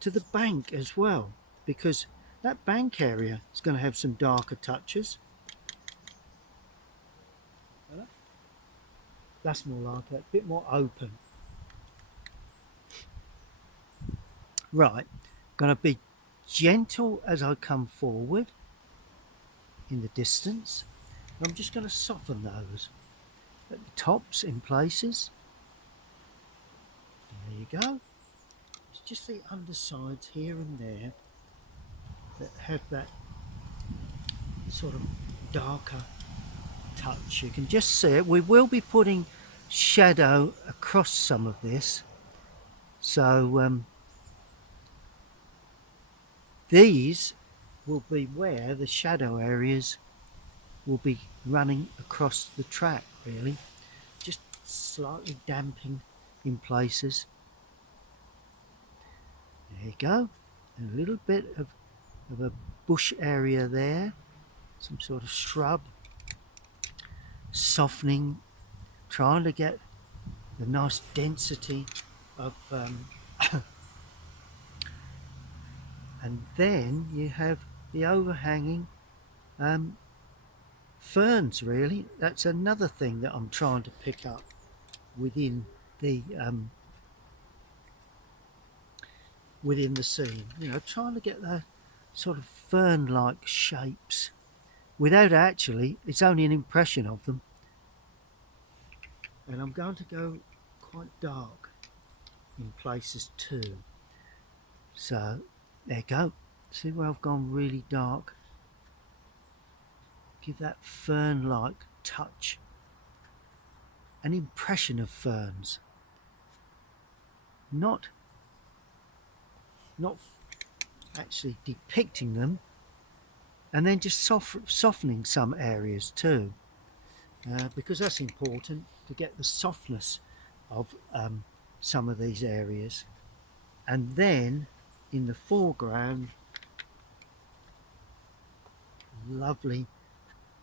to the bank as well, because that bank area is going to have some darker touches. Hello? That's more like it, a bit more open. Right, going to be gentle as I come forward in the distance. I'm just going to soften those at the tops in places. There you go. It's just the undersides here and there that have that sort of darker touch. You can just see it. We will be putting shadow across some of this, so these will be where the shadow areas will be running across the track, really, just slightly damping in places. There you go, a little bit of a bush area there, some sort of shrub, softening, trying to get the nice density of and then you have the overhanging ferns. Really, that's another thing that I'm trying to pick up within the scene, trying to get the sort of fern-like shapes without actually, it's only an impression of them. And I'm going to go quite dark in places too. So there you go. See where I've gone really dark? Give that fern-like touch, an impression of ferns. Not actually depicting them, and then just softening some areas too, because that's important to get the softness of some of these areas. And then in the foreground, lovely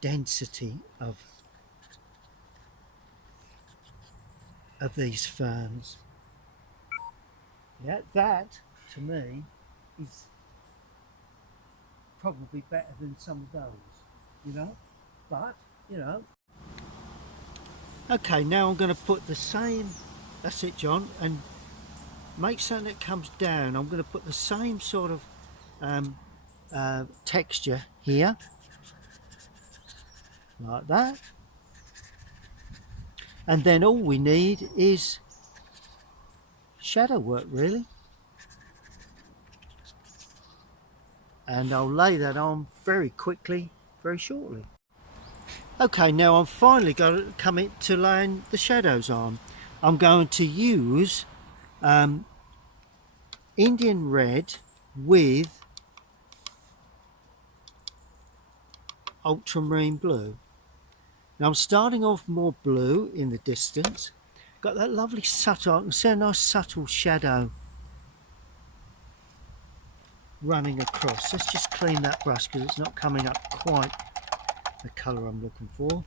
density of these ferns. Yeah, that to me is probably better than some of those, but okay, now I'm going to put the same, that's it, John, and make something that comes down. I'm going to put the same sort of texture here, like that, and then all we need is shadow work, really, and I'll lay that on very quickly, very shortly. Okay, now I'm finally going to come to laying the shadows on. I'm going to use Indian red with ultramarine blue. Now I'm starting off more blue in the distance. Got that lovely subtle, I can see a nice subtle shadow running across. Let's just clean that brush because it's not coming up quite the colour I'm looking for.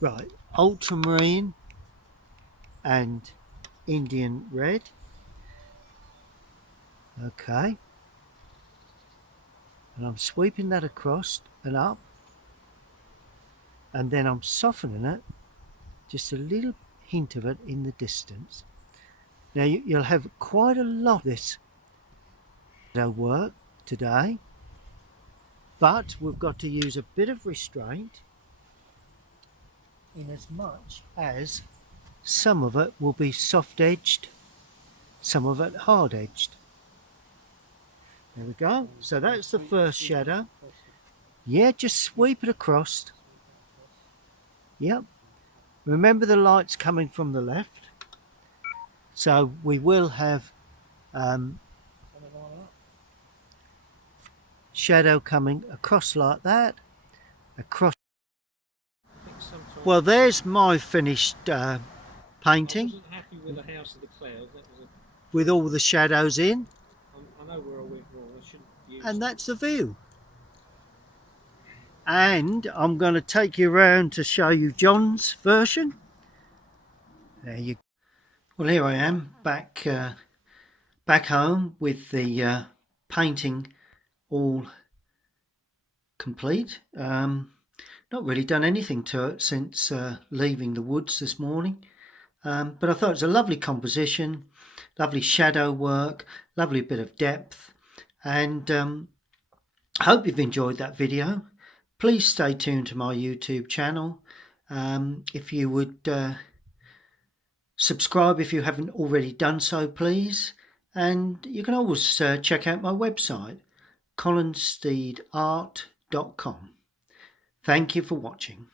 Right, ultramarine and Indian red. Okay. And I'm sweeping that across and up. And then I'm softening it, just a little hint of it in the distance. Now you'll have quite a lot of this shadow work today, but we've got to use a bit of restraint in as much as some of it will be soft edged, some of it hard edged. There we go. So that's the first shadow. Yeah, just sweep it across. Yep. Remember the light's coming from the left, so we will have shadow coming across like that, across. Well, there's my finished painting. I wasn't happy with the House of the Clouds. That was with all the shadows in. I know where I went wrong. I shouldn't use And that's the view. And I'm going to take you around to show you John's version. There you go. Well, here I am back home with the painting all complete. Not really done anything to it since leaving the woods this morning, but I thought it was a lovely composition, lovely shadow work, lovely bit of depth, and I hope you've enjoyed that video. Please stay tuned to my YouTube channel. If you would subscribe if you haven't already done so, please. And you can always check out my website, Colinsteedart.com. Thank you for watching.